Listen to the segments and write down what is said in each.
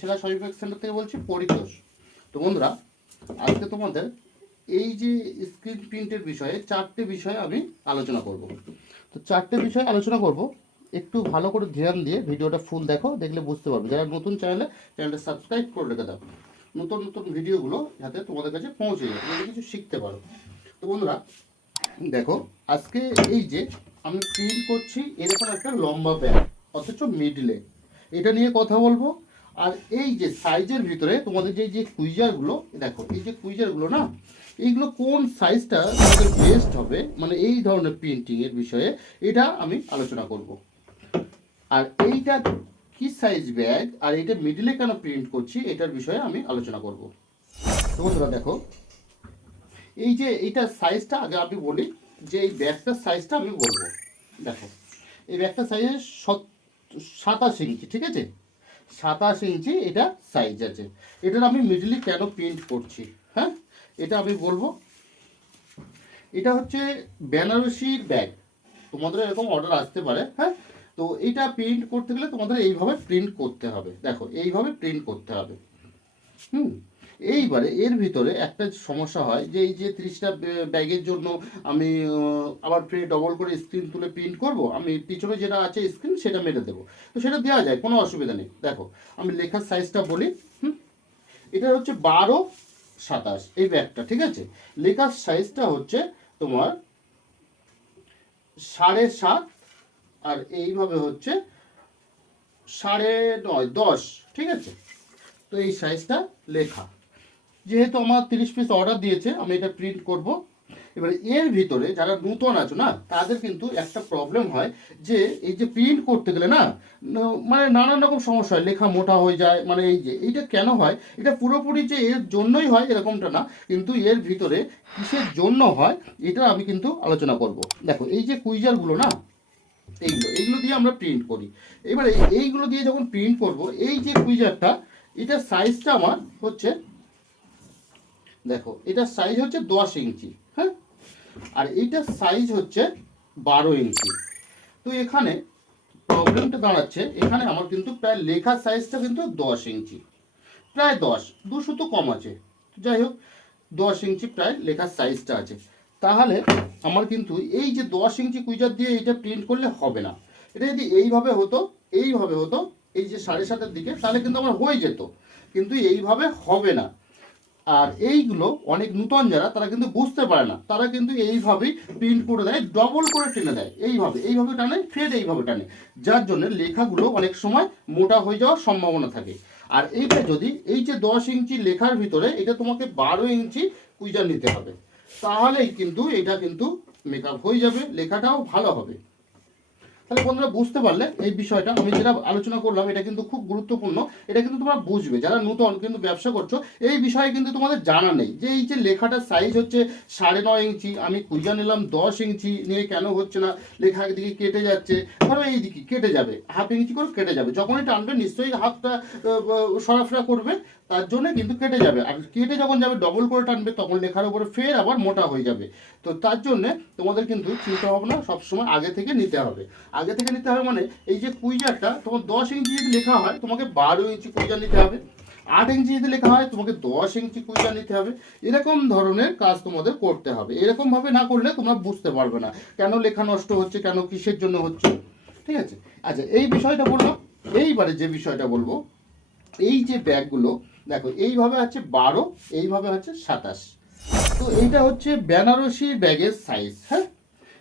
সেরা শরীফ সেন্টার থেকে বলছি, পরিতোষ। তো বন্ধুরা, আজকে তোমাদের এই যে স্ক্রিন প্রিন্টের বিষয়ে চারটে বিষয়ে আমি আলোচনা করব। তো চারটে বিষয়ে আলোচনা করব। একটু ভালো করে ধ্যান দিয়ে ভিডিওটা ফুল দেখো, দেখলে বুঝতে পারবে। যারা নতুন চ্যানেলে চ্যানেলটা সাবস্ক্রাইব করে রেখে দাও। নতুন নতুন ভিডিওগুলো যাতে তোমাদের কাছে পৌঁছে যায় তুমি কিছু শিখতে পারো। তো বন্ধুরা, দেখো, আজকে এই যে আমি প্রিন্ট করছি, এরকম একটা লম্বা ব্যাগ অথচ মিডলে এটা নিয়ে কথা বলব। আর এই যে সাইজের ভিতরে তোমাদের যে যে কুইজারগুলো দেখো, এই যে কুইজারগুলো না, এইগুলো কোন সাইজটা তোমাদের বেস্ট হবে? মানে এই ধরনের প্রিন্টিং এর বিষয়ে এটা আমি আলোচনা করব। আর এইটা কি সাইজ ব্যাগ আর এটা মিডিলে কেন প্রিন্ট করছি? এটার বিষয়ে আমি আলোচনা করব। তো বন্ধুরা দেখো, এই যে এইটা সাইজটা আগে আমি বলি, যে এই ব্যাগটার সাইজটা আমি বলব। দেখো, এই ব্যাগটার সাইজ সাতাশ ইঞ্চি, ঠিক আছে? সাতাশ ইঞ্চি এটা সাইজ আছে। এটার আমি মিডলি কেন প্রিন্ট করছি? হ্যাঁ? এটা আমি বলব। এটা হচ্ছে বেনারসির ব্যাগ তোমাদের এরকম অর্ডার আসতে পারে হ্যাঁ? তো এটা প্রিন্ট করতে গেলে তোমাদের এইভাবে প্রিন্ট করতে হবে। দেখো, এইভাবে প্রিন্ট করতে হবে। হুম? এইবারে এর ভিতরে একটা সমস্যা হয় যে এই যে ত্রিশটা ব্যাগের জন্য আমি আবার ফ্রি ডবল করে স্ক্রিন তুলে প্রিন্ট করব, আমি পিছনে যেটা আছে স্ক্রিন সেটা মেরে দেবো। তো সেটা দেওয়া যায়, কোনো অসুবিধা নেই। দেখো, আমি লেখার সাইজটা বলি, হুম? এটা হচ্ছে বারো সাতাশ, এই ব্যাগটা, ঠিক আছে? লেখার সাইজটা হচ্ছে তোমার সাড়ে সাত, আর এইভাবে হচ্ছে সাড়ে নয়, দশ, ঠিক আছে? তো এই সাইজটা লেখা। যেহেতু আমার তিরিশ পিস অর্ডার দিয়েছে, আমি এটা প্রিন্ট করব। এবারে এর ভিতরে যারা নূতন আছো না, তাদের কিন্তু একটা প্রবলেম হয় যে, এই যে প্রিন্ট করতে গেলে না মানে নানান রকম সমস্যা হয়, লেখা মোটা হয়ে যায় মানে এই যে, এইটা কেন হয়? এটা পুরোপুরি যে এর জন্যই হয় এরকমটা না, কিন্তু এর ভিতরে কিসের জন্য হয়, এটা আমি কিন্তু আলোচনা করব। দেখো, এই যে কুইজারগুলো না, এইগুলো এইগুলো দিয়ে আমরা প্রিন্ট করি। এবারে এইগুলো দিয়ে যখন প্রিন্ট করব, এই যে কুইজারটা এটা সাইজটা আমার হচ্ছে দেখো এটার সাইজ হচ্ছে দশ ইঞ্চি হ্যাঁ? আর এইটার সাইজ হচ্ছে বারো ইঞ্চি। তো এখানে প্রবলেমটা দাঁড়াচ্ছে, এখানে আমার কিন্তু প্রায় লেখার সাইজটা কিন্তু দশ ইঞ্চি। প্রায় দশ, দুশো তো কম আছে। যাই হোক, দশ ইঞ্চি প্রায় লেখার সাইজটা আছে। তাহলে আমার কিন্তু এই যে দশ ইঞ্চি কুইজার দিয়ে এইটা প্রিন্ট করলে হবে না। এটা যদি এইভাবে হতো এইভাবে হতো, এই যে সাড়ে সাতের দিকে, তাহলে কিন্তু আমার হয়ে যেত। কিন্তু এইভাবে হবে না। আর এইগুলো অনেক নূতন যারা, তারা কিন্তু বুঝতে পারে না। তারা কিন্তু এইভাবেই প্রিন্ট করে দেয় ডবল করে টেনে দেয়। এইভাবে এইভাবে টানে ফের এইভাবে টানে। যার জন্য লেখাগুলো অনেক সময় মোটা হয়ে যাওয়ার সম্ভাবনা থাকে। আর এইটা যদি, এই যে দশ ইঞ্চি লেখার ভিতরে, এটা তোমাকে বারো ইঞ্চি কুইজার নিতে হবে। তাহলেই কিন্তু এটা কিন্তু মেকআপ হয়ে যাবে, লেখাটাও ভালো হবে। তাহলে বন্ধুরা বুঝতে পারলে এই বিষয়টা। আমি যেটা আলোচনা করলাম, এটা কিন্তু খুব গুরুত্বপূর্ণ। এটা কিন্তু তোমরা বুঝবে, যারা নতুন কিন্তু ব্যবসা করছ, এই বিষয়ে কিন্তু তোমাদের জানা নেই। যে এই যে লেখাটার সাইজ হচ্ছে সাড়ে নয় ইঞ্চি, আমি কুইজা নিলাম দশ ইঞ্চি নিয়ে কেন হচ্ছে না, লেখা একদিকে কেটে যাচ্ছে, ধরো এই দিকে কেটে যাবে হাফ ইঞ্চি করে কেটে যাবে। যখনই টানবে, নিশ্চয়ই হাফটা সরাফরা করবে, তার জন্য কিন্তু কেটে যাবে। আর কেটে যখন যাবে ডবল করে টানবে, তখন লেখার উপরে ফের আবার মোটা হয়ে যাবে। তো তার জন্যে তোমাদের কিন্তু চিন্তা ভাবনা সবসময় আগে থেকে নিতে হবে। আগে থেকে নিতে হবে মানে এই যে কুইজারটা, তোমার দশ ইঞ্চি যদি লেখা হয়, তোমাকে বারো ইঞ্চি কুইজার নিতে হবে। আট ইঞ্চি যদি লেখা হয়, তোমাকে দশ ইঞ্চি কুইজার নিতে হবে। এরকম ধরনের কাজ তোমাদের করতে হবে। এরকম ভাবে না করলে তোমরা বুঝতে পারবে না, কেন লেখা নষ্ট হচ্ছে, কেন কিসের জন্য হচ্ছে। ঠিক আছে? আচ্ছা এই বিষয়টা বললাম। এইবারে যে বিষয়টা বলব, এই যে ব্যাগগুলো, দেখো, এইভাবে আছে বারো, এইভাবে হচ্ছে সাতাশ। তো এইটা হচ্ছে বেনারসি ব্যাগের সাইজ হ্যাঁ?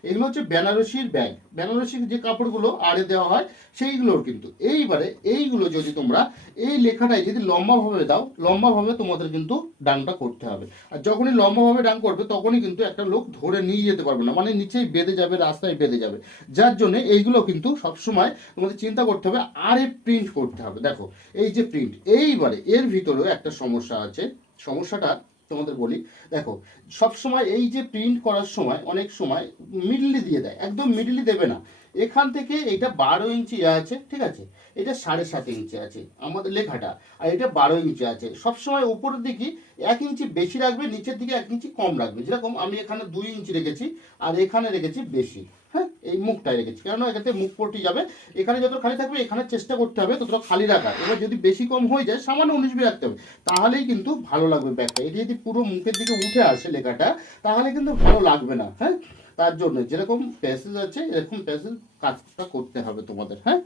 এগুলো হচ্ছে বেনারসির ব্যাগ বেনারসির যে কাপড়গুলো আড়ে দেওয়া হয়, সেইগুলোর কিন্তু। এইবারে এইগুলো যদি তোমরা, এই লেখাটাই যদি লম্বাভাবে দাও, লম্বাভাবে তোমাদের কিন্তু ডাংটা করতে হবে। আর যখনই লম্বাভাবে ডাং করবে, তখনই কিন্তু একটা লোক ধরে নিয়ে যেতে পারবে না। মানে নিচেই বেঁধে যাবে, রাস্তায় বেঁধে যাবে। যার জন্য এইগুলো কিন্তু সবসময় তোমাদের চিন্তা করতে হবে, আরে প্রিন্ট করতে হবে। দেখো, এই যে প্রিন্ট এইবারে এর ভিতরেও একটা সমস্যা আছে। সমস্যাটা তোমাদের বলি। দেখো সব সময় এই যে প্রিন্ট করার সময়, অনেক সময় মিডলি দিয়ে দেয়, একদম মিডলি দেবে না। এখান থেকে এটা বারো ইঞ্চি আছে, ঠিক আছে? এটা সাড়ে সাত ইঞ্চি আছে, আমাদের লেখাটা। আর এটা বারো ইঞ্চি আছে। সবসময় উপরের দিকে এক ইঞ্চি বেশি রাখবে, নিচের দিকে এক ইঞ্চি কম রাখবে। যেরকম আমি এখানে দুই ইঞ্চি রেখেছি, আর এখানে রেখেছি বেশি হ্যাঁ? এই মুখটায় রেখেছি। কেননা এখানে মুখ পটি যাবে। এখানে যত খালি থাকবে, এখানে চেষ্টা করতে হবে, ততটা খালি রাখা এবার যদি বেশি কম হয়ে যায়, সামান্য উনিশ বি রাখতে হবে। তাহলেই কিন্তু ভালো লাগবে ব্যাগটা এটি যদি পুরো মুখের দিকে উঠে আসে লেখাটা, তাহলে কিন্তু ভালো লাগবে না হ্যাঁ? তার জন্য যেরকম প্যাসেজ আছে, এরকম প্যাসেজ কাজটা করতে হবে তোমাদের হ্যাঁ?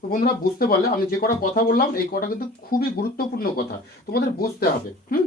তো বন্ধুরা, বুঝতে পারলে আমি যে কটা কথা বললাম, এই কটা কিন্তু খুবই গুরুত্বপূর্ণ কথা। তোমাদের বুঝতে হবে, হুম?